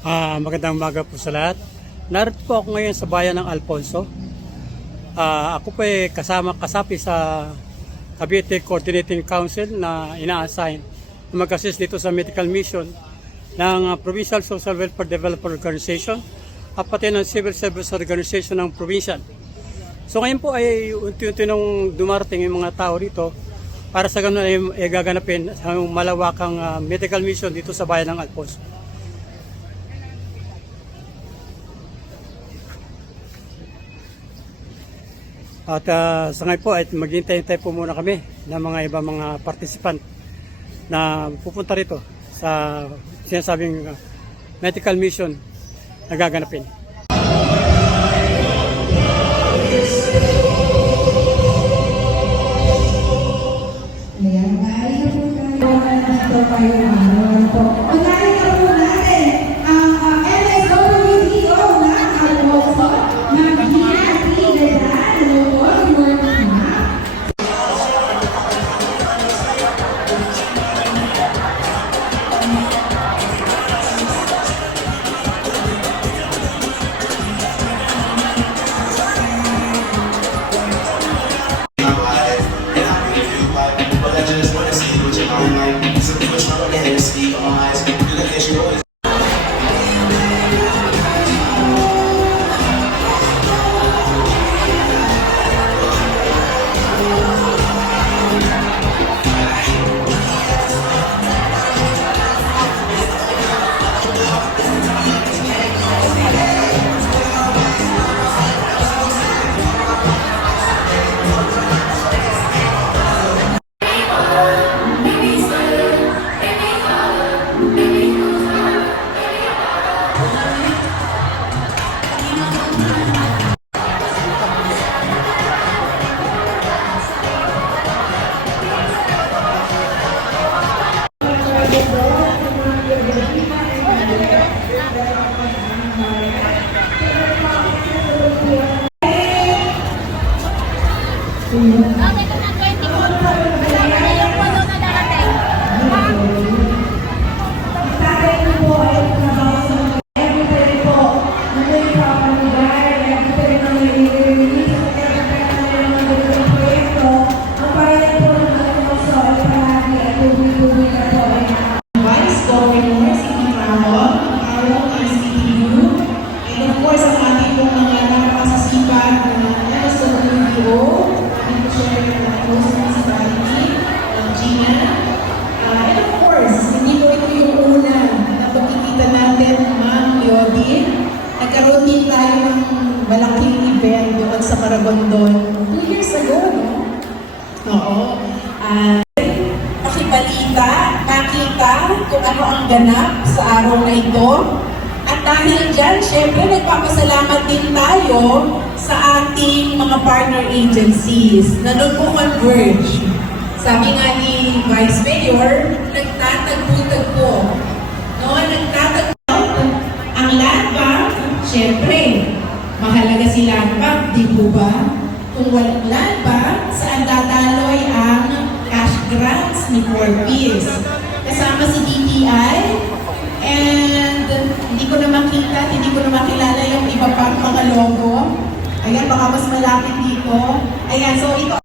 Magandang umaga po sa lahat. Narito po ako ngayon sa bayan ng Alfonso. Ako po ay kasapi sa Cavite Coordinating Council na ina-assign na mag-assist dito sa medical mission ng Provincial Social Welfare Development Organization at pati ng Civil Service Organization ng provincial. So ngayon po ay unti-unti nung dumarating yung mga tao dito para sa ganun ay gaganapin ang malawakang medical mission dito sa bayan ng Alfonso. At sa ngayon po ay maghintay-hintay po muna kami ng mga ibang mga participant na pupunta rito sa sinasabing medical mission na gaganapin. Ayan, maaari na po tayo unahin na po natin ang MSWDO na Alfonso na pinatigadan Lord Morna. Okay, ito na 24. Wala na yung puno na darating. Vice Governor, City Travel, Arrow, ICTU, and of course, ang ating pong mga napakasasipan na MSWDO, ating share ng Close Municipality, ng Gina. And of course, hindi ko ito yung una na pagkikita natin, Ma'am Yodi. Nagkaroon din tayo ng malaking event doon sa Maragondon 2 years ago, no? Oo. Pakibalita, makita kung ano ang ganap sa araw na ito. At dahil dyan, syempre, nagpapasalamat din tayo sa ating mga partner agencies na nagko-converge. Sabi nga ni Vice Mayor, nagtatagpo-tagpo. No, nagtatagpo. Ang Land Bank, syempre, mahalaga si Land Bank, di po ba? Kung walang Land Bank, saan dadaloy ang cash grants ni Corpus? Kasama si DTI, and hindi ko na makita, hindi ko na makilala yung iba pang mga logo. Ayan, baka mas malapit dito. Ayan, so ito